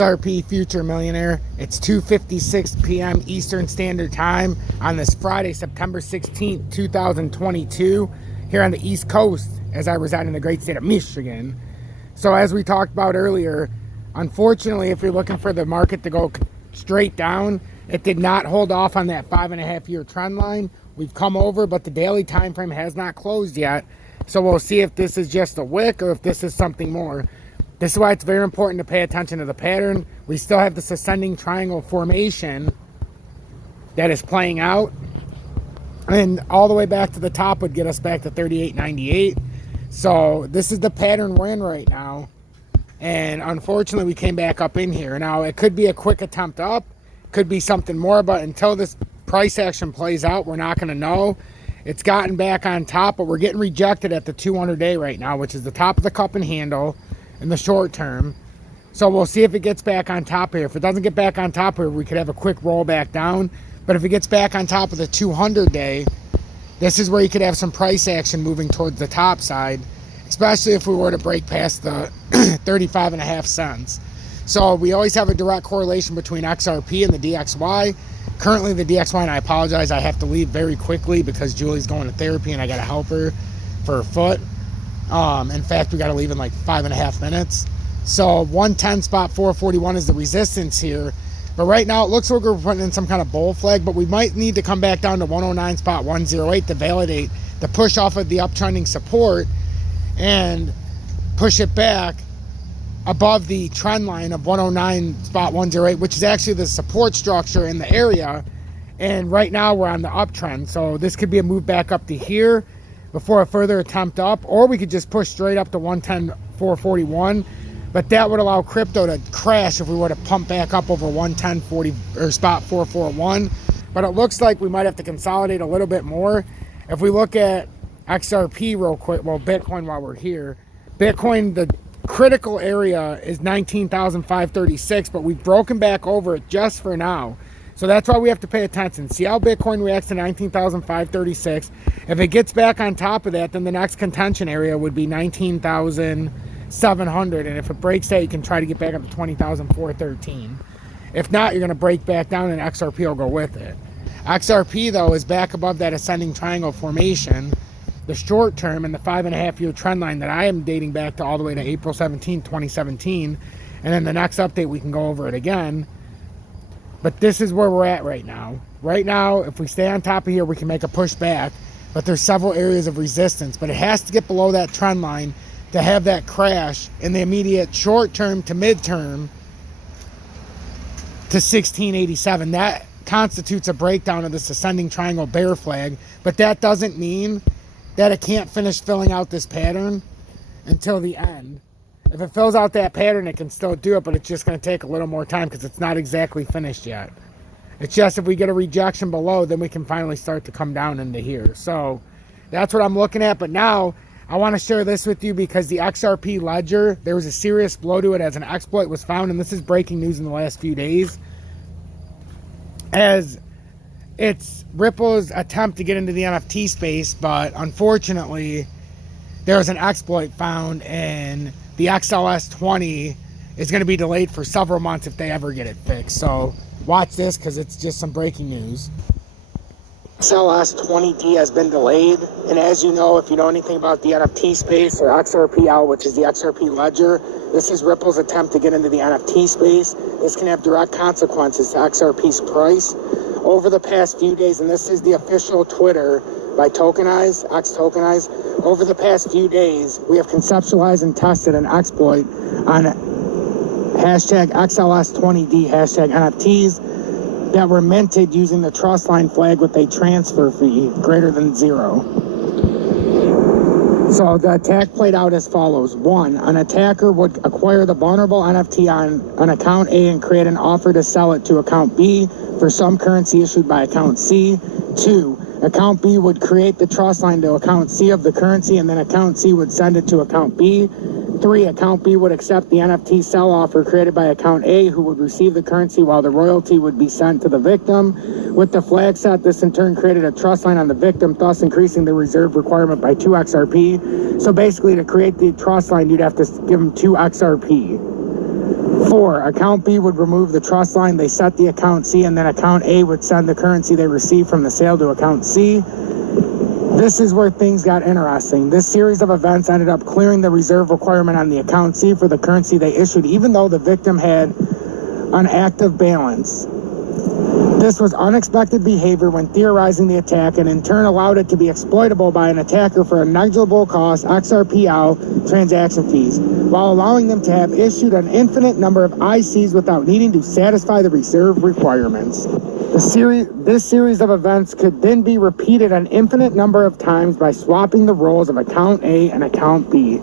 XRP Future Millionaire. It's 2:56 p.m. Eastern Standard Time on this Friday, September 16th, 2022, here on the East Coast as I reside in the great state of Michigan. So as we talked about earlier, unfortunately, if you're looking for the market to go straight down, it did not hold off on that 5.5-year trend line. We've come over, but the daily time frame has not closed yet. So we'll see if this is just a wick or if this is something more. This is why it's very important to pay attention to the pattern. We still have this ascending triangle formation that is playing out. And all the way back to the top would get us back to 38.98. So this is the pattern we're in right now. And unfortunately, we came back up in here. Now, it could be a quick attempt up. Could be something more. But until this price action plays out, we're not going to know. It's gotten back on top, but we're getting rejected at the 200-day right now, which is the top of the cup and handle in the short term. So we'll see if it gets back on top here. If it doesn't get back on top here, we could have a quick roll back down. But if it gets back on top of the 200-day, this is where you could have some price action moving towards the top side, especially if we were to break past the 35.5 cents. So we always have a direct correlation between XRP and the DXY. Currently the DXY, and I apologize, I have to leave very quickly because Julie's going to therapy and I got to help her for her foot. In fact, we got to leave in like 5.5 minutes. So 110 spot 441 is the resistance here. But right now it looks like we're putting in some kind of bull flag, but we might need to come back down to 109 spot 108 to validate the push off of the uptrending support and push it back above the trend line of 109 spot 108, which is actually the support structure in the area. And right now we're on the uptrend. So this could be a move back up to here before a further attempt up, or we could just push straight up to 110.441. But that would allow crypto to crash if we were to pump back up over 110.40 or spot 441. But it looks like we might have to consolidate a little bit more. If we look at XRP real quick, well, Bitcoin while we're here, Bitcoin, the critical area is 19,536, but we've broken back over it just for now. So that's why we have to pay attention. See how Bitcoin reacts to 19,536. If it gets back on top of that, then the next contention area would be 19,700. And if it breaks that, you can try to get back up to 20,413. If not, you're going to break back down and XRP will go with it. XRP, though, is back above that ascending triangle formation, the short term, and the 5.5-year trend line that I am dating back to all the way to April 17, 2017. And then the next update, we can go over it again. But this is where we're at right now. Right now, if we stay on top of here, we can make a push back. But there's several areas of resistance. But it has to get below that trend line to have that crash in the immediate short term to midterm to 1687. That constitutes a breakdown of this ascending triangle bear flag. But that doesn't mean that it can't finish filling out this pattern until the end. If it fills out that pattern, it can still do it, but it's just going to take a little more time because it's not exactly finished yet. It's just if we get a rejection below, then we can finally start to come down into here. So that's what I'm looking at. But now I want to share this with you because the XRP ledger, there was a serious blow to it as an exploit was found, and this is breaking news in the last few days, as it's Ripple's attempt to get into the NFT space, but unfortunately there was an exploit found, and the XLS20 is going to be delayed for several months if they ever get it fixed. So watch this because it's just some breaking news. XLS20D has been delayed, and as you know, if you know anything about the NFT space, or XRPL, which is the XRP ledger, this is Ripple's attempt to get into the NFT space. This can have direct consequences to XRP's price. Over the past few days, and this is the official Twitter by Tokenize, X-Tokenize, over the past few days, we have conceptualized and tested an exploit on hashtag XLS20D, hashtag NFTs, that were minted using the trust line flag with a transfer fee greater than 0. So the attack played out as follows. 1, an attacker would acquire the vulnerable NFT on an account A and create an offer to sell it to account B for some currency issued by account C. 2, account B would create the trust line to account C of the currency, and then account C would send it to account B. 3, account B would accept the NFT sell offer created by account A, who would receive the currency while the royalty would be sent to the victim. With the flag set, this in turn created a trust line on the victim, thus increasing the reserve requirement by 2 XRP. So basically, to create the trust line, you'd have to give them 2 XRP. 4, account B would remove the trust line. They set the account C, and then account A would send the currency they received from the sale to account C. This is where things got interesting. This series of events ended up clearing the reserve requirement on the account C for the currency they issued, even though the victim had an active balance. This was unexpected behavior when theorizing the attack, and in turn allowed it to be exploitable by an attacker for a negligible cost, XRPL transaction fees, while allowing them to have issued an infinite number of ICs without needing to satisfy the reserve requirements. This series of events could then be repeated an infinite number of times by swapping the roles of account A and account B.